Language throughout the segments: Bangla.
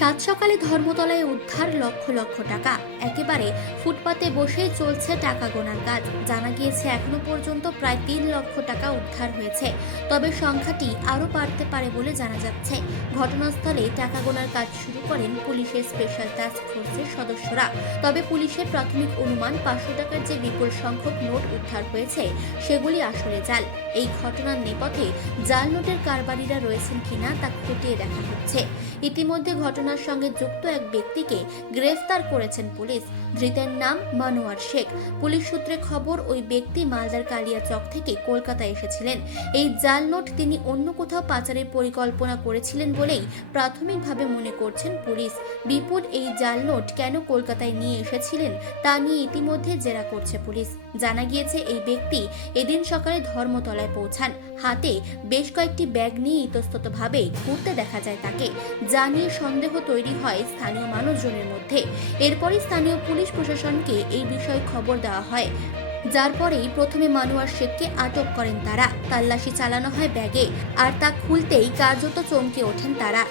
সাত সকালে ধর্মতলায় উদ্ধার লক্ষ লক্ষ টাকা। একেবারে ফুটপাতে বসেই চলছে টাকা গোনার কাজ। জানা গিয়েছে এখনো পর্যন্ত প্রায় ৩ লক্ষ টাকা উদ্ধার হয়েছে, তবে সংখ্যাটি আরও বাড়তে পারে বলে জানা যাচ্ছে। ঘটনাস্থলে টাকা গোনার কাজ শুরু করেন পুলিশের স্পেশাল টাস্ক ফোর্সের সদস্যরা। তবে পুলিশের প্রাথমিক অনুমান ৫০০ টাকার যে বিপুল সংখ্যক নোট উদ্ধার হয়েছে সেগুলি আসলে জাল। এই ঘটনার নেপথ্যে জাল নোটের কারবারিরা রয়েছেন কিনা তা খতিয়ে দেখা হচ্ছে। ইতিমধ্যে ঘটনার সঙ্গে যুক্ত এক ব্যক্তিকে গ্রেফতার করেছেন পুলিশ। ধৃতের নাম মনোয়ার শেখ। পুলিশ সূত্রে খবর, ওই ব্যক্তি মালদার কালিয়াচক থেকে কলকাতায় এসেছিলেন। এই জাল নোট তিনি অন্য কোথাও পাচারের পরিকল্পনা করেছিলেন বলেই প্রাথমিকভাবে মনে করছেন পুলিশ। বিপুল এই জাল নোট কেন কলকাতায় নিয়ে এসেছিলেন তা নিয়ে ইতিমধ্যে জেরা করছে পুলিশ। জানা গিয়েছে এই ব্যক্তি এদিন সকালে ধর্মতলায় পৌঁছান। হাতে বেশ কয়েকটি ব্যাগ নিয়ে ইতস্ততভাবে ঘুরতে দেখা যায় তাকে, যা নিয়ে সন্দেহ তৈরি হয় স্থানীয় মানুষজনের মধ্যে। এরপরই স্থানীয় পুলিশ প্রশাসনকে এই বিষয়ে খবর দেওয়া হয়, যার পরেই প্রথমে মনোয়ার শেখকে আটক করেন তারা। তল্লাশি চালানো হয় ব্যাগে, আর তা খুলতেই কার্যত চমকে ওঠেন তারা।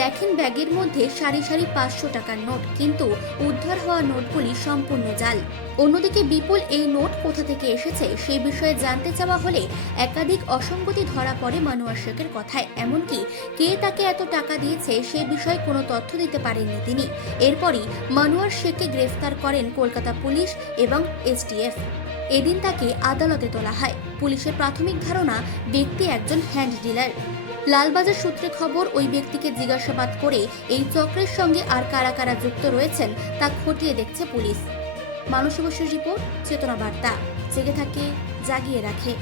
দেখেন ব্যাগের মধ্যে সারি সারি ৫০০ টাকার নোট, কিন্তু উদ্ধার হওয়া নোটগুলি সম্পূর্ণ জাল। অন্যদিকে বিপুল এই নোট কোথা থেকে এসেছে সেই বিষয়ে জানতে চাওয়া হলে একাধিক অসঙ্গতি ধরা পড়ে মনোয়ার শেখের কথায়। এমনকি কে তাকে এত টাকা দিয়েছে সে বিষয়ে কোনো তথ্য দিতে পারেননি তিনি। এরপরই মনোয়ার শেখকে গ্রেফতার করেন কলকাতা পুলিশ এবং এসটিএফ। এদিন তাকে আদালতে তোলা হয়। পুলিশের প্রাথমিক ধারণা ব্যক্তি একজন হ্যান্ড ডিলার। লালবাজার সূত্রে খবর, ওই ব্যক্তিকে জিজ্ঞাসাবাদ করে এই চক্রের সঙ্গে আর কারা কারা যুক্ত রয়েছেন তা খতিয়ে দেখছে পুলিশ। মানসী বসুর রিপোর্ট, চেতনা বার্তা। জেগে থাকে, জাগিয়ে রাখে।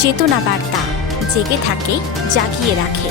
চেতনা বার্তা, জেগে থাকে, জাগিয়ে রাখে।